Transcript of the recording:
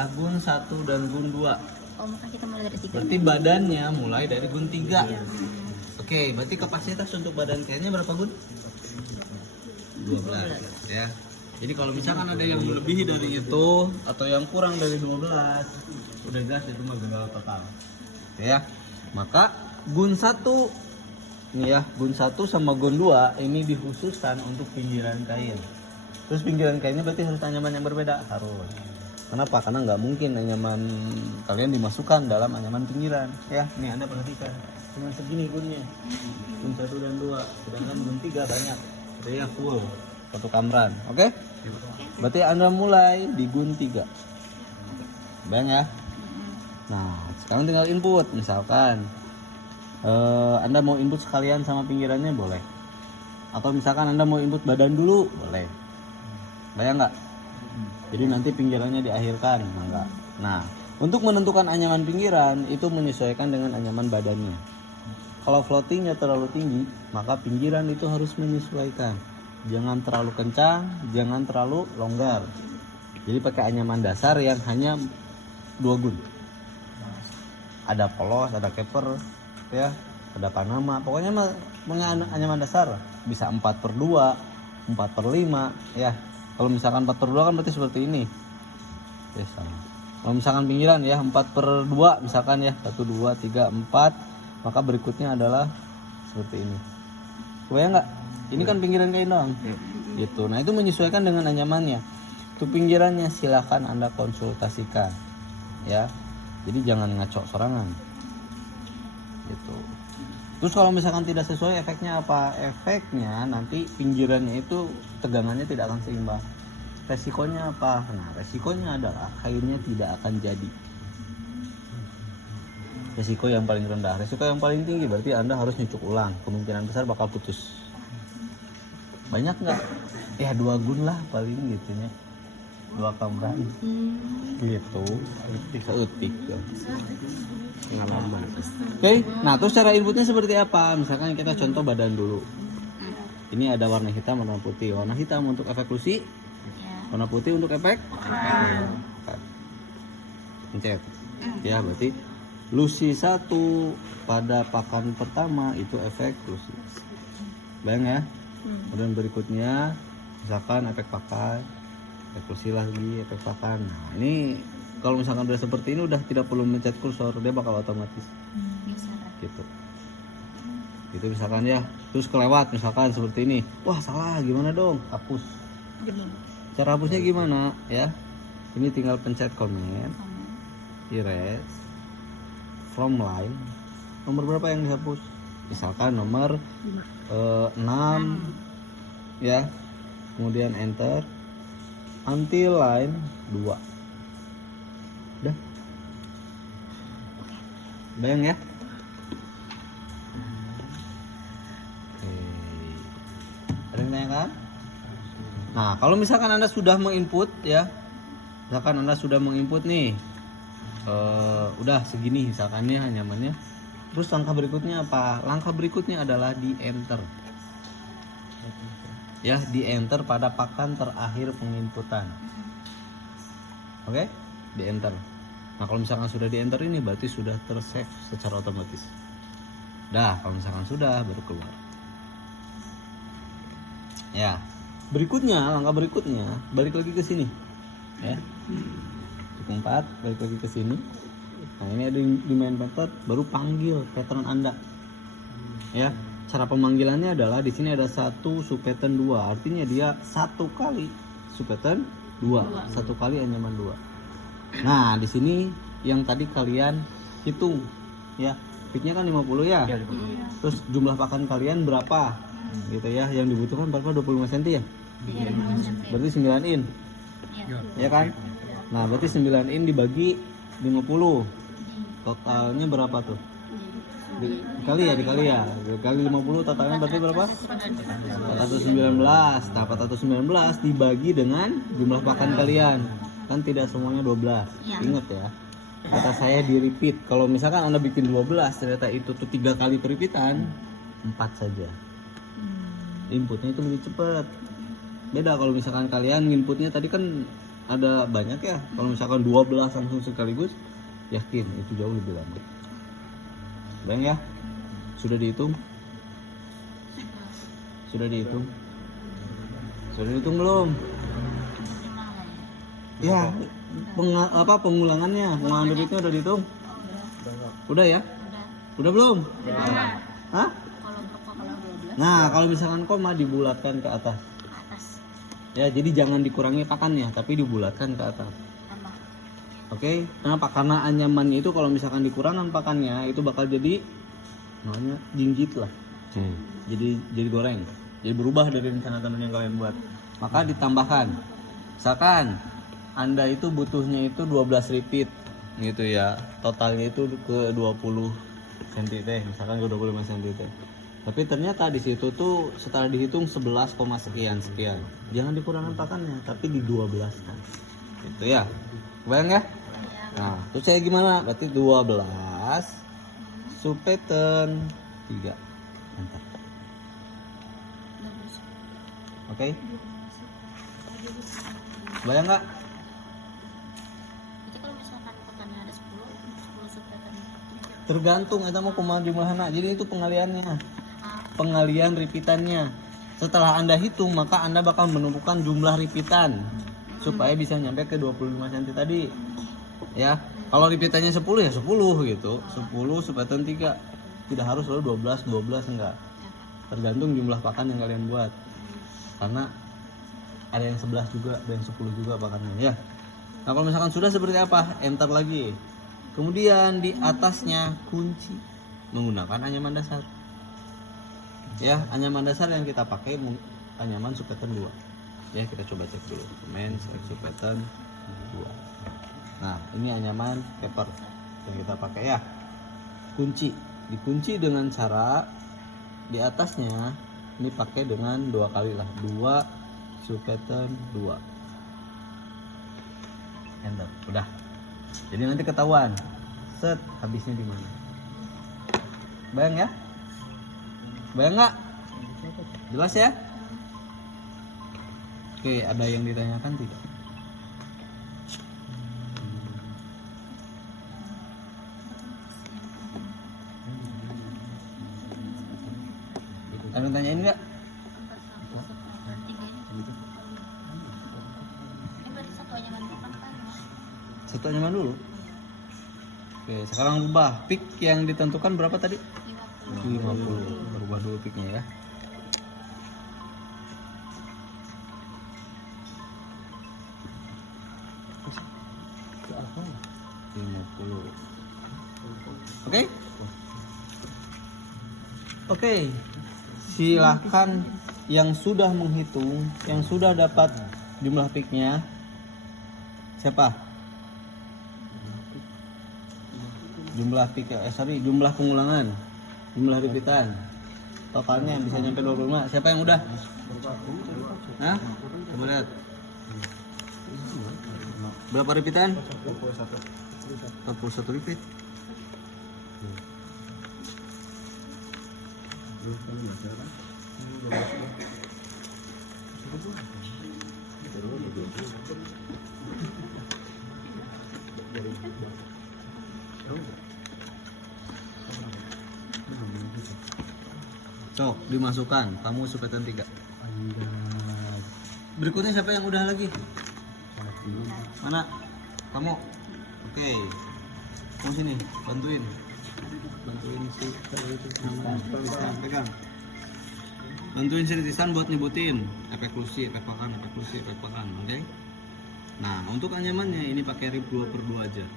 adalah gun 1 dan gun 2. Oh, maka kita mulai dari 3. Berarti badannya mulai dari gun 3. Oke, berarti kapasitas untuk badan kainnya berapa gun? 12 ya. Jadi kalau misalkan ada yang melebihi dari itu atau yang kurang dari 12, udah jelas itu mah gagal total. Oke ya. Maka gun 1 ini ya, gun 1 sama gun 2 ini dikhususkan untuk pinggiran kain. Terus pinggiran kainnya berarti harus anyaman yang berbeda, harus. Kenapa? Karena nggak mungkin anyaman kalian dimasukkan dalam anyaman pinggiran. Ya, nih Anda perhatikan. Cuma segini gunnya. Gun 1 dan 2, sedangkan gun 3 banyak. Jadi ya full satu kamran. Oke? Berarti Anda mulai di gun 3. Bayang ya? Nah, sekarang tinggal input. Misalkan Anda mau input sekalian sama pinggirannya boleh. Atau misalkan Anda mau input badan dulu, boleh. Bayang nggak? Jadi nanti pinggirannya diakhirkan, enggak. Nah, untuk menentukan anyaman pinggiran itu menyesuaikan dengan anyaman badannya. Kalau floatingnya terlalu tinggi, maka pinggiran itu harus menyesuaikan. Jangan terlalu kencang, jangan terlalu longgar. Jadi pakai anyaman dasar yang hanya 2 gun. Ada polos, ada keper, ya, ada panama. Pokoknya anyaman dasar bisa 4/2, 4/5, ya. Kalau misalkan 4/2 kan berarti seperti ini. Ya, sama. Kalau misalkan pinggiran ya 4/2 misalkan ya 1, 2, 3, 4, maka berikutnya adalah seperti ini. Kebayang nggak? Ini kan pinggiran kain doang. Gitu. Nah, itu menyesuaikan dengan anyamannya. Itu pinggirannya silahkan Anda konsultasikan. Ya. Jadi jangan ngaco sorangan. Gitu. Terus kalau misalkan tidak sesuai, efeknya apa? Efeknya nanti pinggirannya itu tegangannya tidak akan seimbang. Resikonya apa? Nah, resikonya adalah kainnya tidak akan jadi. Resiko yang paling rendah. Resiko yang paling tinggi berarti Anda harus nyucuk ulang. Kemungkinan besar bakal putus. Banyak nggak? Ya 2 gun lah paling gitunya. 2 kamran. Gitu. Seutik ya. Pengalaman. Oke, nah terus cara inputnya seperti apa? Misalkan kita contoh badan dulu. Ini ada warna hitam, warna putih. Warna hitam untuk efek lusi, warna putih untuk efek. Pencet. Ya, berarti lusi 1 pada pakan pertama itu efek lusi. Bayang ya? Kemudian berikutnya misalkan efek pakan, efek lusi lagi, efek pakan. Nah, ini kalau misalkan udah seperti ini udah tidak perlu mencet kursor, dia bakal otomatis. Gitu. Itu misalkan ya, terus kelewat misalkan seperti ini. Wah, salah, gimana dong? Hapus. Cara hapusnya gimana ya? Ini tinggal pencet command, erase, from line. Nomor berapa yang dihapus? Misalkan nomor 6 ya. Kemudian enter until line 2. Udah. Bayang ya? Oke. Ada yang nanya kan? Nah, kalau misalkan Anda sudah menginput ya. Misalkan Anda sudah menginput nih. Udah segini misalkannya nyamannya. Terus langkah berikutnya apa? Langkah berikutnya adalah di enter. Ya, di enter pada pakan terakhir penginputan. Oke? Di enter. Nah, kalau misalkan sudah di enter ini berarti sudah tersave secara otomatis. Dah, kalau misalkan sudah baru keluar. Ya. Berikutnya, langkah berikutnya balik lagi ke sini. Ya. Titik 4, balik lagi ke sini. Nah, ini ada di main method, baru panggil pattern Anda. Ya. Cara pemanggilannya adalah di sini ada 1 subpattern 2. Artinya dia 1 kali subpattern 2, 1 kali anyaman 2. Nah, di sini yang tadi kalian hitung ya. Pitnya kan 50 ya. Terus jumlah pakan kalian berapa? Gitu ya. Yang dibutuhkan berapa? 25 cm ya? Berarti 9 in. Ya kan? Nah, berarti 9 in dibagi 50. Totalnya berapa tuh? Dikali ya. Dikali 50 totalnya berarti berapa? 419. Nah, 419 dibagi dengan jumlah pakan kalian. Kan tidak semuanya 12. Ingat ya. Kata saya di repeat. Kalau misalkan Anda bikin 12 ternyata itu tuh 3 kali peripitan, 4 saja. Inputnya itu lebih cepat. Beda kalau misalkan kalian inputnya tadi kan ada banyak ya. Kalau misalkan 12 langsung sekaligus, yakin itu jauh lebih lama. Bang ya, sudah dihitung? Sudah dihitung? Sudah dihitung belum? Ya, pengulangannya, pengulangan debitnya udah dihitung? Udah ya? Udah belum? Hah? Kalau berapa kalau 12 Nah, kalau misalkan koma dibulatkan ke atas. atas Ya, jadi jangan dikurangi pakannya, tapi dibulatkan ke atas. tambah. Oke, kenapa? Karena anyamannya itu kalau misalkan dikurangkan pakannya itu bakal jadi namanya jinjit lah. Jadi goreng. Jadi berubah dari rencana tanam yang kalian buat. Maka ditambahkan. Misalkan Anda itu butuhnya itu 12 repeat gitu ya. Totalnya itu ke 20 cm teh, misalkan ke 25 cm teh. Tapi ternyata di situ tuh setelah dihitung 11, sekian. Jangan dikurangkan pakannya, tapi di 12 kan. Gitu ya. Bayang ya? Nah, terus saya gimana? Berarti 12 supeten 3. Mantap. Oke? Bayang nggak? Jadi kalau misalkan pakannya ada 10 supretan. Tergantung eta mau kumaha jumlahna. Jadi itu pengalian repeatannya. Setelah Anda hitung, maka Anda bakal menemukan jumlah repeatan supaya bisa nyampe ke 25 cm tadi. Ya. Kalau repeatannya 10 ya 10 gitu. 10 supeten 3. Tidak harus selalu 12 enggak. Tergantung jumlah pakan yang kalian buat. Karena ada yang 11 juga, ada yang 10 juga pakannya ya. Nah, kalau misalkan sudah seperti apa? Enter lagi. Kemudian di atasnya kunci menggunakan anyaman dasar. Ya, anyaman dasar yang kita pakai anyaman supeten 2. Ya, kita coba cek dulu. Main supeten 2. Nah, ini anyaman paper yang kita pakai ya. Kunci, dikunci dengan cara di atasnya ini pakai dengan 2 kali lah. 2 supeten 2. Enter. Udah. Jadi nanti ketahuan set habisnya di mana. Bayang ya? Bayang nggak? Jelas ya? Oke, ada yang ditanyakan tidak? Ada yang tanyain nggak? Ini berarti satu anyaman pakan kan? Satu anyaman dulu. Oke, sekarang rubah. Peak yang ditentukan berapa tadi? 50. 50. Berubah dulu peaknya ya. Oke? Oke. Silahkan yang sudah menghitung, yang sudah dapat jumlah peaknya. Siapa? Jumlah peak, jumlah pengulangan, jumlah repeatan. Totalnya bisa nyampe 25. Siapa yang udah? Hah? Coba lihat. Berapa repeatan? 41 repeat. Cok, dimasukkan. Kamu supeten 3. Berikutnya siapa yang udah lagi? Mana? Kamu? Oke. Kamu sini, bantuin. Bantuin si pegang. Bantuin si Ritisan buat nyebutin efek lusi, efek pakan, oke? Nah, untuk anyamannya ini pakai rib 2/2 aja.